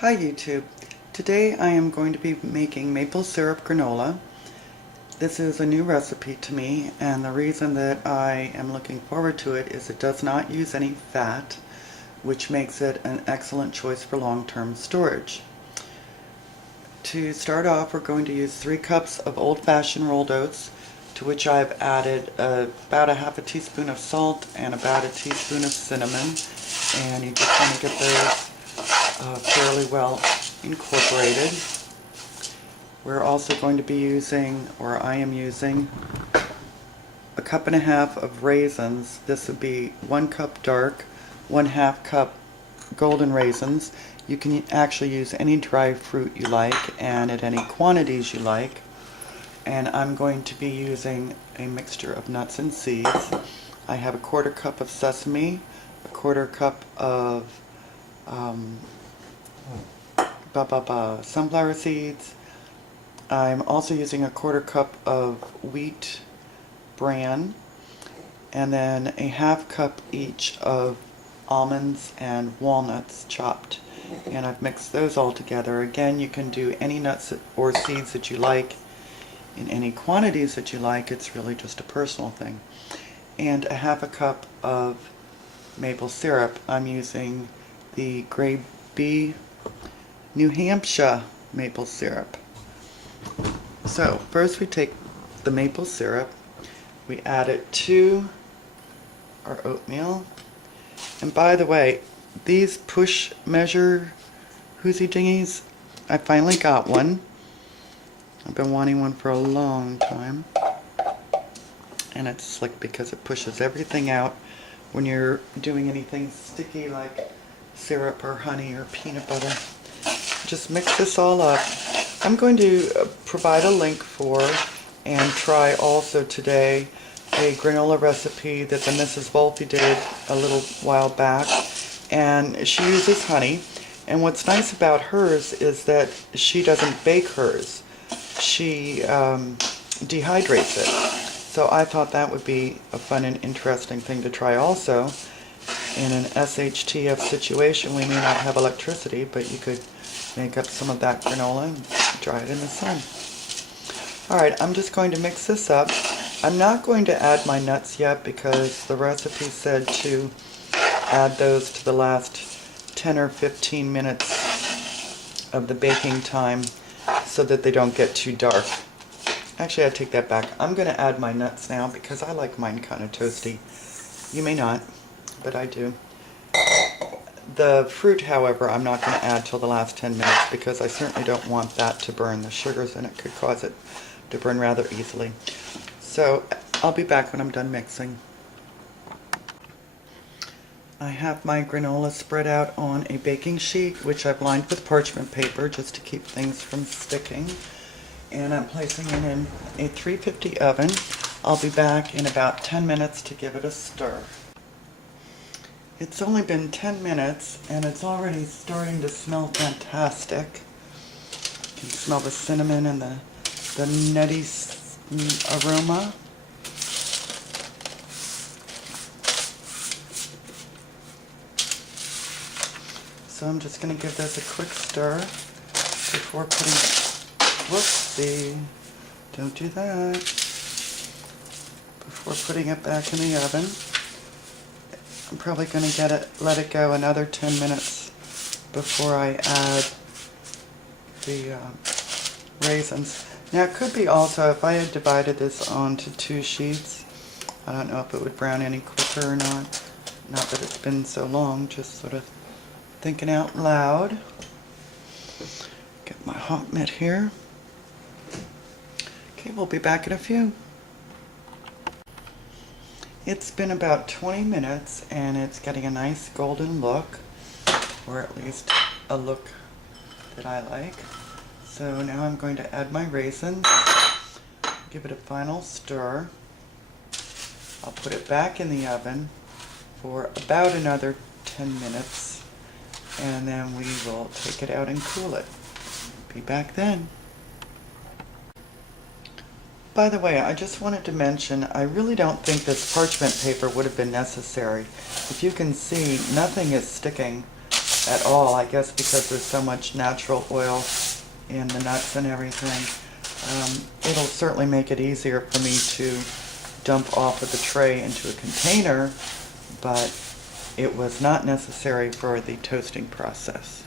Hi YouTube. Today I am going to be making maple syrup granola. This is a new recipe to me, and the reason that I am looking forward to it is it does not use any fat, which makes it an excellent choice for long-term storage. To start off, we're going to use 3 cups of old-fashioned rolled oats, to which I've added about a half a teaspoon of salt and about a teaspoon of cinnamon, and you just want to get those fairly well incorporated. We're also going to be using, or I am using, a cup and a half of raisins. This would be 1 cup dark, 1/2 cup golden raisins. You can actually use any dry fruit you like and at any quantities you like. And I'm going to be using a mixture of nuts and seeds. I have a 1/4 cup of sesame, a 1/4 cup of sunflower seeds. I'm also using a 1/4 cup of wheat bran, and then a 1/2 cup each of almonds and walnuts chopped. And I've mixed those all together. Again, you can do any nuts or seeds that you like in any quantities that you like. It's really just a personal thing. And a 1/2 cup of maple syrup. I'm using the Grade B New Hampshire maple syrup. So first we take the maple syrup, we add it to our oatmeal. And by the way, these push measure hoozy dingies, I finally got one. I've been wanting one for a long time. And it's slick because it pushes everything out when you're doing anything sticky like syrup or honey or peanut butter. Just mix this all up. I'm going to provide a link for and try also today a granola recipe that the TheMrsVolfie did a little while back, and she uses honey. And what's nice about hers is that she doesn't bake hers. She dehydrates it. So I thought that would be a fun and interesting thing to try also. In an SHTF situation, we may not have electricity, but you could make up some of that granola and dry it in the sun. Alright, I'm just going to mix this up. I'm not going to add my nuts yet because the recipe said to add those to the last 10 or 15 minutes of the baking time so that they don't get too dark. Actually, I take that back. I'm going to add my nuts now because I like mine kind of toasty. You may not, but I do. The fruit, however, I'm not going to add till the last 10 minutes because I certainly don't want that to burn. The sugars in it could cause it to burn rather easily. So I'll be back when I'm done mixing. I have my granola spread out on a baking sheet, which I've lined with parchment paper just to keep things from sticking. And I'm placing it in a 350 oven. I'll be back in about 10 minutes to give it a stir. It's only been 10 minutes and it's already starting to smell fantastic. You can smell the cinnamon and the nutty aroma. So I'm just going to give this a quick stir before putting, whoopsie, don't do that, before putting it back in the oven. I'm probably going to let it go another 10 minutes before I add the raisins. Now it could be also, if I had divided this onto 2 sheets, I don't know if it would brown any quicker or not. Not that it's been so long, just sort of thinking out loud. Get my hot mitt here. Okay, we'll be back in a few. It's been about 20 minutes and it's getting a nice golden look, or at least a look that I like. So now I'm going to add my raisins, give it a final stir. I'll put it back in the oven for about another 10 minutes and then we will take it out and cool it. Be back then. By the way, I just wanted to mention, I really don't think this parchment paper would have been necessary. If you can see, nothing is sticking at all, I guess because there's so much natural oil in the nuts and everything. It'll certainly make it easier for me to dump off of the tray into a container, but it was not necessary for the toasting process.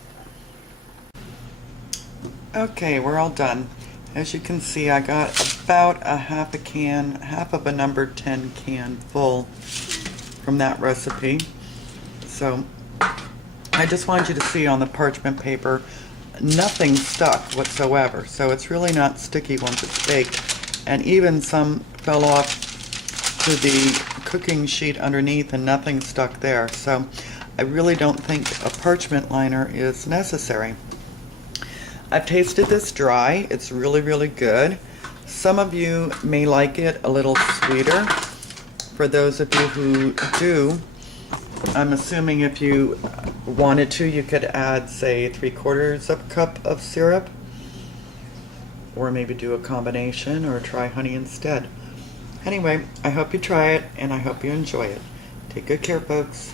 Okay, we're all done. As you can see, I got about a half of a number 10 can full from that recipe. So I just wanted you to see on the parchment paper, nothing stuck whatsoever. So it's really not sticky once it's baked. And even some fell off to the cooking sheet underneath and nothing stuck there. So I really don't think a parchment liner is necessary. I've tasted this dry. It's really, really good. Some of you may like it a little sweeter. For those of you who do, I'm assuming if you wanted to, you could add, say, 3/4 of a cup of syrup, or maybe do a combination or try honey instead. Anyway, I hope you try it and I hope you enjoy it. Take good care, folks.